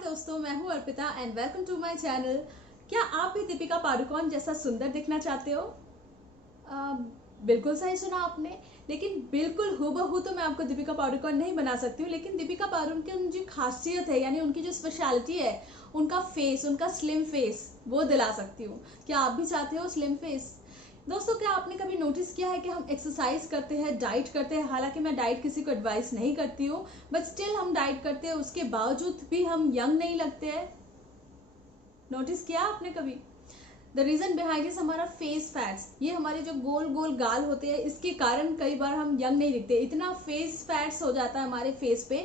दोस्तों, मैं हूं Arpita and welcome to my channel. क्या आप भी दीपिका पादुकोण जैसा सुंदर दिखना चाहते हो? अ, बिल्कुल सही सुना आपने। लेकिन बिल्कुल हूबहू तो मैं आपको दीपिका पादुकोण नहीं बना सकती हूँ, लेकिन दीपिका पादुकोण की जो खासियत है, यानी उनकी जो स्पेशलिटी है, उनका फेस, उनका स्लिम फेस, वो दिला सकती हूँ। क्या आप भी चाहते हो स्लिम फेस? दोस्तों, क्या आपने कभी नोटिस किया है कि हम एक्सरसाइज करते हैं, डाइट करते हैं? हालांकि मैं डाइट किसी को एडवाइस नहीं करती हूँ, बट स्टिल हम डाइट करते हैं, उसके बावजूद भी हम यंग नहीं लगते हैं। नोटिस किया आपने कभी? द रीजन बिहाइंड इज हमारा फेस फैट्स। ये हमारे जो गोल गोल गाल होते हैं, इसके कारण कई बार हम यंग नहीं दिखते। इतना फेस फैट्स हो जाता है हमारे फेस पे।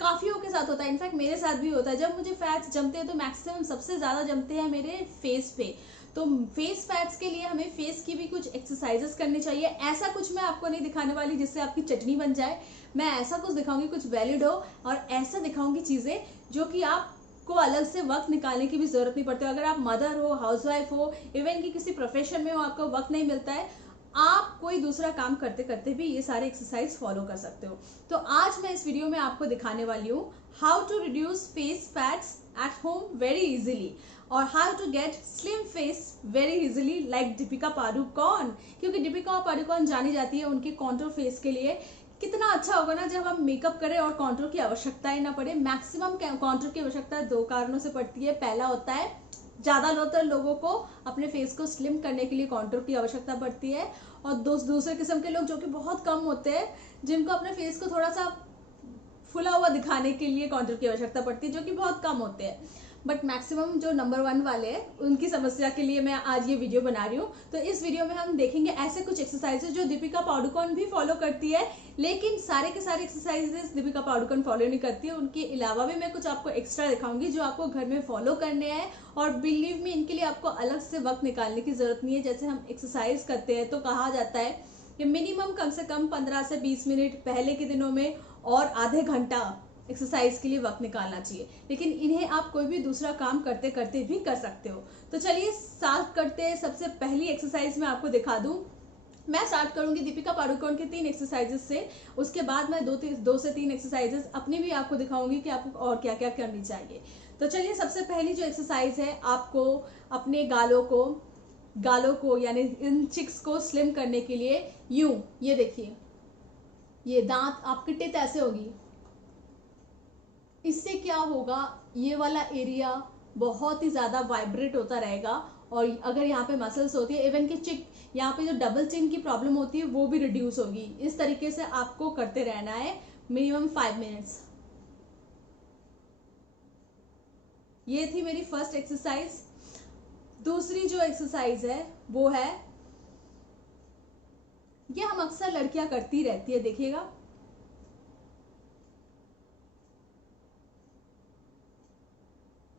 काफियों के साथ होता है, इनफैक्ट मेरे साथ भी होता है। जब मुझे फैट्स जमते हैं तो मैक्सिमम सबसे ज्यादा जमते हैं मेरे फेस पे। तो फेस फैट्स के लिए हमें फेस की भी कुछ एक्सरसाइजेस करनी चाहिए। ऐसा कुछ मैं आपको नहीं दिखाने वाली जिससे आपकी चटनी बन जाए। मैं ऐसा कुछ दिखाऊंगी कुछ वैलिड हो, और ऐसा दिखाऊंगी चीजें जो कि आपको अलग से वक्त निकालने की भी जरूरत नहीं पड़ती। अगर आप मदर हो, हाउसवाइफ हो, इवन कि किसी प्रोफेशन में हो, आपको वक्त नहीं मिलता है, आप कोई दूसरा काम करते करते भी ये सारे एक्सरसाइज फॉलो कर सकते हो। तो आज मैं इस वीडियो में आपको दिखाने वाली हूँ how to reduce face fats at home very easily, और how to get slim face very easily like Deepika Padukone. क्योंकि दीपिका पादुकोण जानी जाती है उनके कॉन्टूर फेस के लिए। कितना अच्छा होगा ना जब हम मेकअप करें और कॉन्टूर की आवश्यकता ही ना पड़े। मैक्सिमम कॉन्टूर की आवश्यकता दो कारणों से पड़ती है। पहला होता है, ज्यादातर लोगों को अपने फेस को स्लिम करने के लिए कॉन्टूर की आवश्यकता पड़ती है, और दूसरे किस्म के लोग जो कि बहुत कम होते हैं, जिनको अपने फेस को थोड़ा सा फुला हुआ दिखाने के लिए कॉन्टूर की आवश्यकता पड़ती है, जो कि बहुत कम होते हैं। बट मैक्सिमम जो नंबर 1 वाले हैं, उनकी समस्या के लिए मैं आज ये वीडियो बना रही हूँ। तो इस वीडियो में हम देखेंगे ऐसे कुछ एक्सरसाइजेस जो दीपिका पादुकोण भी फॉलो करती है, लेकिन सारे के सारे एक्सरसाइजेस दीपिका पादुकोण फॉलो नहीं करती है। उनके अलावा भी मैं कुछ आपको एक्स्ट्रा दिखाऊंगी जो आपको घर में फॉलो करने हैं। और बिलीव मी, इनके लिए आपको अलग से वक्त निकालने की जरूरत नहीं है। जैसे हम एक्सरसाइज करते हैं तो कहा जाता है कि मिनिमम कम से कम 15 से 20 मिनट पहले के दिनों में, और आधे घंटा एक्सरसाइज के लिए वक्त निकालना चाहिए। लेकिन इन्हें आप कोई भी दूसरा काम करते करते भी कर सकते हो। तो चलिए स्टार्ट करते हैं। सबसे पहली एक्सरसाइज मैं आपको दिखा दूं। मैं स्टार्ट करूंगी दीपिका पादुकोण के 3 एक्सरसाइजेस से। उसके बाद मैं 2 से 3 एक्सरसाइजेस अपनी भी आपको दिखाऊंगी कि आपको और क्या क्या करनी चाहिए। तो चलिए, सबसे पहली जो एक्सरसाइज है, आपको अपने गालों को यानी इन चिक्स को स्लिम करने के लिए यूं, ये देखिए, ये दांत आपकी टिप ऐसे होगी। इससे क्या होगा, ये वाला एरिया बहुत ही ज्यादा वाइब्रेट होता रहेगा। और अगर यहाँ पे मसल्स होती है, इवन कि चिक, यहाँ पे जो डबल चिन की प्रॉब्लम होती है, वो भी रिड्यूस होगी। इस तरीके से आपको करते रहना है मिनिमम 5 मिनट्स। ये थी मेरी फर्स्ट एक्सरसाइज। दूसरी जो एक्सरसाइज है वो है, ये हम अक्सर लड़कियां करती रहती है, देखिएगा।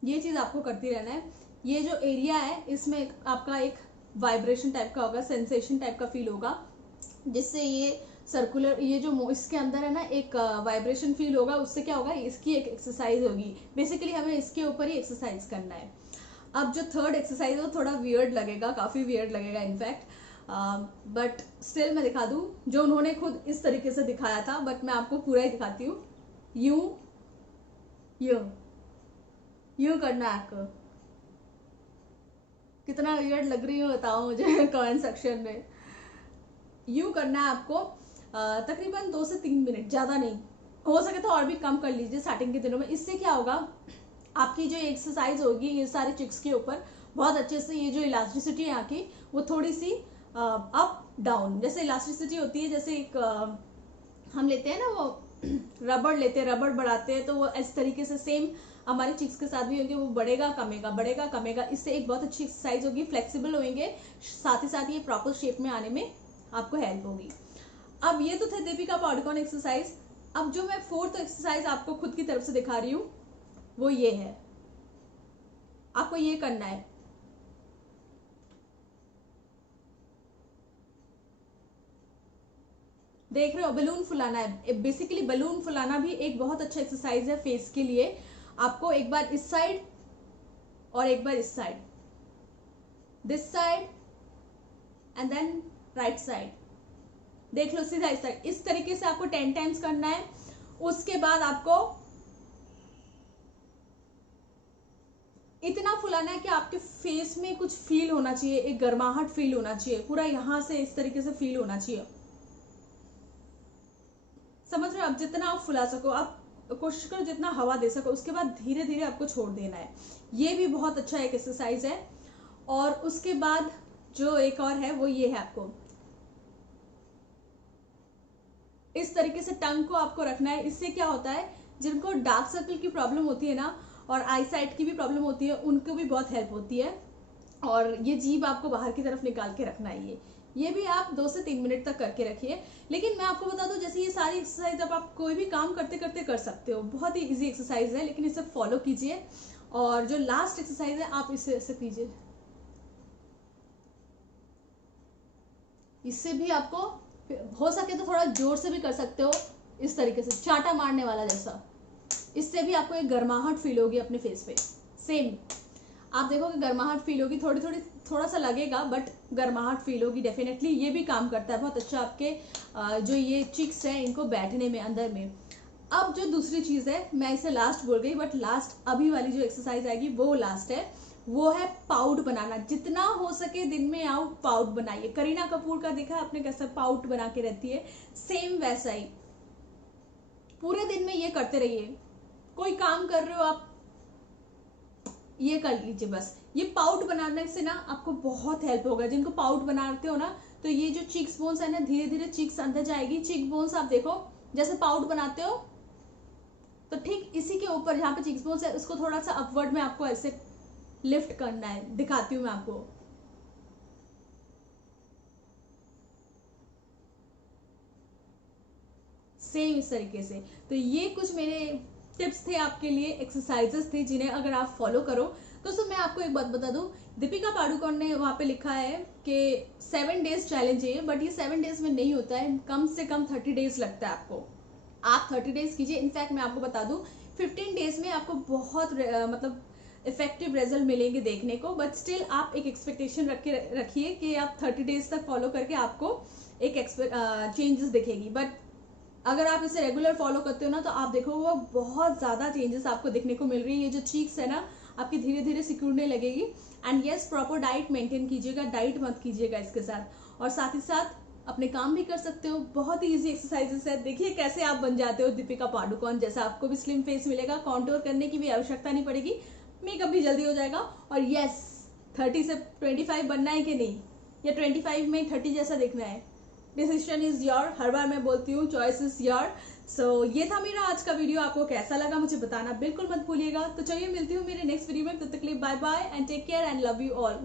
ये चीज आपको करती रहना है। ये जो एरिया है, इसमें आपका एक वाइब्रेशन टाइप का होगा, सेंसेशन टाइप का फील होगा, जिससे ये सर्कुलर, ये जो इसके अंदर है ना, एक वाइब्रेशन फील होगा। उससे क्या होगा, इसकी एक एक्सरसाइज होगी। बेसिकली हमें इसके ऊपर ही एक्सरसाइज करना है। अब जो थर्ड एक्सरसाइज है वो थोड़ा वियर्ड लगेगा, काफी वियर्ड लगेगा इनफैक्ट, बट स्टिल मैं दिखा दूं जो उन्होंने खुद इस तरीके से दिखाया था, बट मैं आपको पूरा ही दिखाती हूँ। यूं यूं यूं करना है आपको। कितना वियर्ड लग रही हो बताओ मुझे कमेंट सेक्शन में। यूं करना है आपको तकरीबन 2 से 3 मिनट, ज्यादा नहीं। हो सके तो और भी कम कर लीजिए स्टार्टिंग के दिनों में। इससे क्या होगा, आपकी जो एक्सरसाइज होगी ये सारे चिक्स के ऊपर बहुत अच्छे से, ये जो इलास्टिसिटी है यहाँ की, वो थोड़ी सी अप डाउन, जैसे इलास्टिसिटी होती है, जैसे एक हम लेते हैं ना वो रबड़ लेते हैं, रबड़ बढ़ाते हैं, तो वो इस तरीके से सेम हमारे चिक्स के साथ भी होंगे। वो बढ़ेगा कमेगा, बढ़ेगा कमेगा। इससे एक बहुत अच्छी एक्सरसाइज होगी, फ्लेक्सिबल होंगे, साथ ही साथ ये प्रॉपर शेप में आने में आपको हेल्प होगी। अब ये तो थे दीपिका पादुकोण एक्सरसाइज। अब जो मैं फोर्थ एक्सरसाइज आपको खुद की तरफ से दिखा रही हूँ वो ये है। आपको ये करना है, देख रहे हो, बलून फुलाना है। बेसिकली बलून फुलाना भी एक बहुत अच्छा एक्सरसाइज है फेस के लिए। आपको एक बार इस साइड और एक बार इस side, this side and then right side, देख लो, सीधा इस साइड। इस तरीके से आपको 10 टाइम्स करना है। उसके बाद आपको इतना फुलाना है कि आपके फेस में कुछ फील होना चाहिए, एक गर्माहट फील होना चाहिए, पूरा यहाँ से इस तरीके से फील होना चाहिए। समझ रहे हो? आप जितना आप फुला सको, आप कोशिश करो जितना हवा दे सको, उसके बाद धीरे धीरे आपको छोड़ देना है। ये भी बहुत अच्छा एक एक्सरसाइज है। और उसके बाद जो एक और है वो ये है, आपको इस तरीके से टंग को आपको रखना है। इससे क्या होता है, जिनको डार्क सर्कल की प्रॉब्लम होती है ना, और आई साइट की भी प्रॉब्लम होती है, उनको भी बहुत हेल्प होती है। और ये जीभ आपको बाहर की तरफ निकाल के रखना है। ये भी आप 2 से 3 मिनट तक करके रखिए। लेकिन मैं आपको बता दूं, जैसे ये सारी एक्सरसाइज आप कोई भी काम करते करते कर सकते हो, बहुत ही इजी एक्सरसाइज है, लेकिन इसे फॉलो कीजिए। और जो लास्ट एक्सरसाइज है आप इसे कीजिए, इससे भी आपको हो सके तो थोड़ा जोर से भी कर सकते हो, इस तरीके से चाटा मारने वाला जैसा। इससे भी आपको एक गर्माहट फील होगी अपने फेस पे। सेम आप देखोगे गर्माहट फील होगी, थोड़ा सा लगेगा, बट गर्माहट फील होगी डेफिनेटली। ये भी काम करता है बहुत अच्छा आपके जो ये चिक्स है इनको बैठने में, अंदर में। अब जो दूसरी चीज है, मैं इसे लास्ट बोल गई, बट लास्ट अभी वाली जो एक्सरसाइज आएगी वो लास्ट है, वो है पाउट बनाना। जितना हो सके दिन में आप पाउट बनाइए। करीना कपूर का देखा आपने कैसा पाउट बना के रहती है, सेम वैसा ही पूरे दिन में ये करते रहिए। कोई काम कर रहे हो आप, ये कर लीजिए बस। ये पाउट बनाने से ना आपको बहुत हेल्प होगा। जिनको पाउट बनाते हो ना, तो ये जो चीक्स बोन्स है ना, धीरे धीरे चीक्स अंदर जाएगी। चीक बोन्स आप देखो, जैसे पाउट बनाते हो तो ठीक इसी के ऊपर जहाँ पे चीक्स बोन्स है, उसको थोड़ा सा अपवर्ड में आपको ऐसे लिफ्ट करना है। दिखाती हूँ मैं आपको। सेम इस तरीके से। तो ये कुछ मेरे टिप्स थे आपके लिए, एक्सरसाइजेस थे जिन्हें अगर आप फॉलो करो। दोस्तों मैं आपको एक बात बता दूं, दीपिका पादुकोण ने वहां पे लिखा है कि 7 डेज चैलेंज है, बट ये 7 डेज में नहीं होता है, कम से कम 30 डेज लगता है आपको। आप 30 डेज कीजिए। इनफैक्ट मैं आपको बता दूं, 15 डेज में आपको बहुत मतलब इफेक्टिव रिजल्ट मिलेंगे देखने को। बट स्टिल आप एक एक्सपेक्टेशन रखिए कि आप 30 डेज तक फॉलो करके आपको एक चेंजेस दिखेगी। बट अगर आप इसे रेगुलर फॉलो करते हो ना, तो आप देखो वो बहुत ज्यादा चेंजेस आपको देखने को मिल रही है। ये जो चीक्स है ना, आपकी धीरे धीरे सिकुड़ने लगेगी। And yes, proper diet maintain कीजिएगा, डाइट मत कीजिएगा इसके साथ। और साथ ही साथ अपने काम भी कर सकते हो। बहुत ही इजी एक्सरसाइजेस है। देखिए कैसे आप बन जाते हो दीपिका पादुकोण जैसा। आपको भी स्लिम फेस मिलेगा, कॉन्टूर करने की भी आवश्यकता नहीं पड़ेगी, मेकअप भी जल्दी हो जाएगा। और यस, 30 से 25 बनना है कि नहीं, या 25 में 30 जैसा देखना है, डिसीजन इज योर। हर बार मैं बोलती हूँ, चॉइस इज योर। सो ये था मेरा आज का वीडियो। आपको कैसा लगा मुझे बताना बिल्कुल मत भूलिएगा। तो चलिए मिलती हूँ मेरे नेक्स्ट वीडियो में। तब तक के लिए bye bye and take care and love you all.